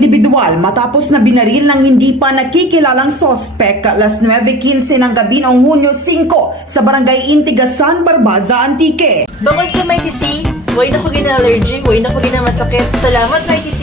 individual matapos na binaril ng hindi pa nakikilalang sospek alas 9:15 ng gabi noong Hunyo 5 sa Barangay Intigasan, Barbaza, Antique. Bukod sa Mighty C, way na ko gina-allergy, way na ko gina-masakit. Salamat Mighty C!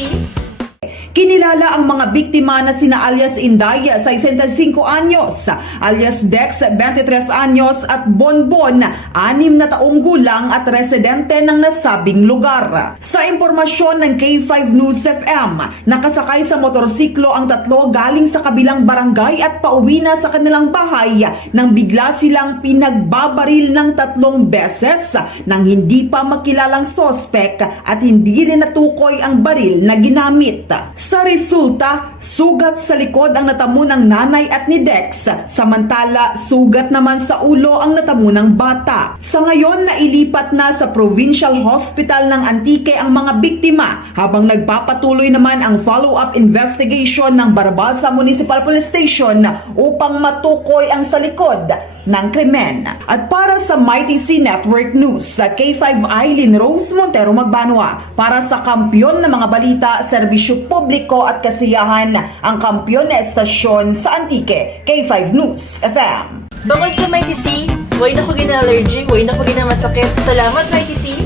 Kinilala ang mga biktima na sina alias Inday, 65 anyos, alias Dex, 23 anyos at Bonbon, 6 na taong gulang at residente ng nasabing lugar. Sa impormasyon ng K5 News FM, nakasakay sa motorsiklo ang tatlo galing sa kabilang barangay at pauwi na sa kanilang bahay nang bigla silang pinagbabaril ng 3 beses nang hindi pa makilalang sospek at hindi rin natukoy ang baril na ginamit. Sa resulta, sugat sa likod ang natamo ng nanay at ni Dex, samantala sugat naman sa ulo ang natamo ng bata. Sa ngayon, nailipat na sa Provincial Hospital ng Antique ang mga biktima habang nagpapatuloy naman ang follow-up investigation ng Barbaza Municipal Police Station upang matukoy ang sa likod ng krimen. At para sa Mighty C Network News, sa K5 Eileen Rose Montero Magbanwa, para sa kampyon ng mga balita, serbisyo publiko at kasiyahan, ang kampyon na estasyon sa Antique, K5 News FM. Bukod sa Mighty C, way na ko gina-allergy, way na ko gina-masakit. Salamat Mighty C!